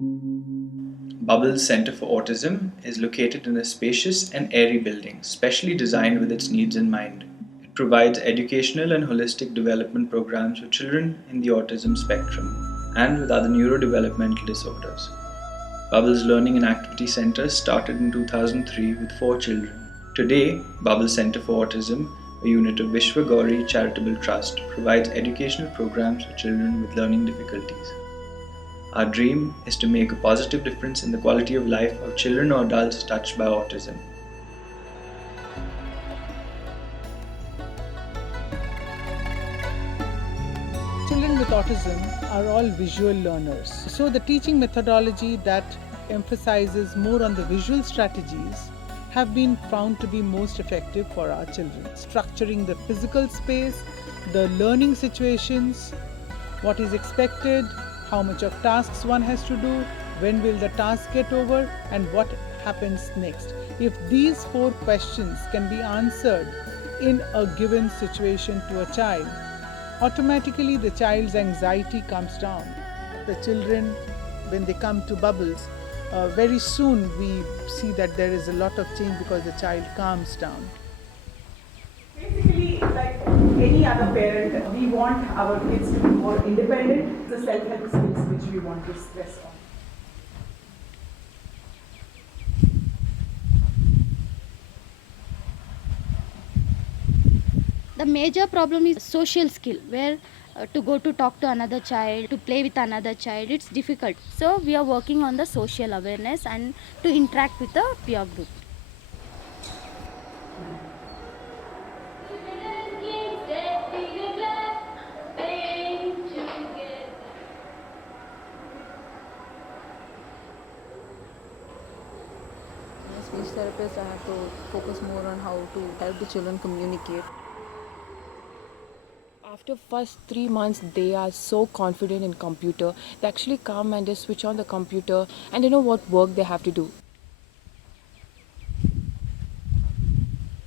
Bubble's Center for Autism is located in a spacious and airy building, specially designed with its needs in mind. It provides educational and holistic development programs for children in the autism spectrum and with other neurodevelopmental disorders. Bubble's Learning and Activity Center started in 2003 with 4 children. Today, Bubble's Center for Autism, a unit of Biswa Gouri Charitable Trust, provides educational programs for children with learning difficulties. Our dream is to make a positive difference in the quality of life of children or adults touched by autism. Children with autism are all visual learners. So the teaching methodology that emphasizes more on the visual strategies have been found to be most effective for our children. Structuring the physical space, the learning situations, what is expected, how much of tasks one has to do, when will the task get over, and what happens next. If these 4 questions can be answered in a given situation to a child, automatically the child's anxiety comes down. The children, when they come to Bubbles, very soon we see that there is a lot of change because the child calms down. Basically, like any other parent, we want our kids to be more independent. The self-help skills which we want to stress on. The major problem is social skill, where to go to talk to another child, to play with another child, it's difficult. So we are working on the social awareness and to interact with the peer group. As a speech therapist, I have to focus more on how to help the children communicate. After first 3 months, they are so confident in computer. They actually come and they switch on the computer and they know what work they have to do.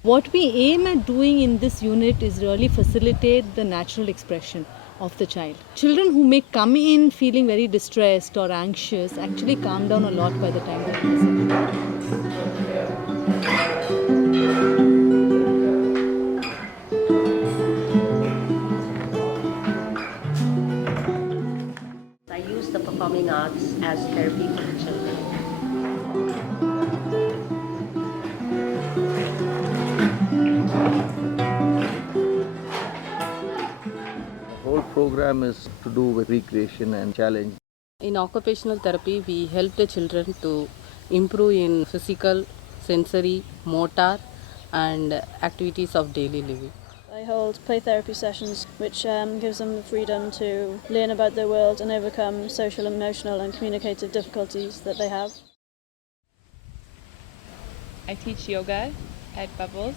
What we aim at doing in this unit is really facilitate the natural expression of the child. Children who may come in feeling very distressed or anxious actually calm down a lot by the time they listen. I use the performing arts as therapy for the children. The whole program is to do with recreation and challenge. In occupational therapy, we help the children to improve in physical, sensory, motor, and activities of daily living. I hold play therapy sessions which gives them the freedom to learn about their world and overcome social, emotional and communicative difficulties that they have. I teach yoga at Bubbles.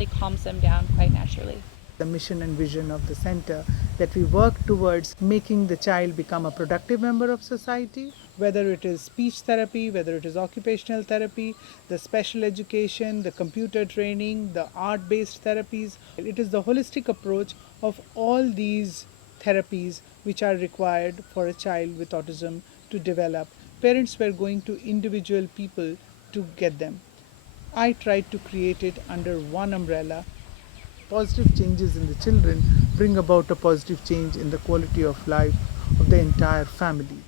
It calms them down quite naturally. The mission and vision of the center that we work towards making the child become a productive member of society, whether it is speech therapy, whether it is occupational therapy, the special education, the computer training, the art-based therapies. It is the holistic approach of all these therapies which are required for a child with autism to develop. Parents were going to individual people to get them. I tried to create it under one umbrella. Positive changes in the children bring about a positive change in the quality of life of the entire family.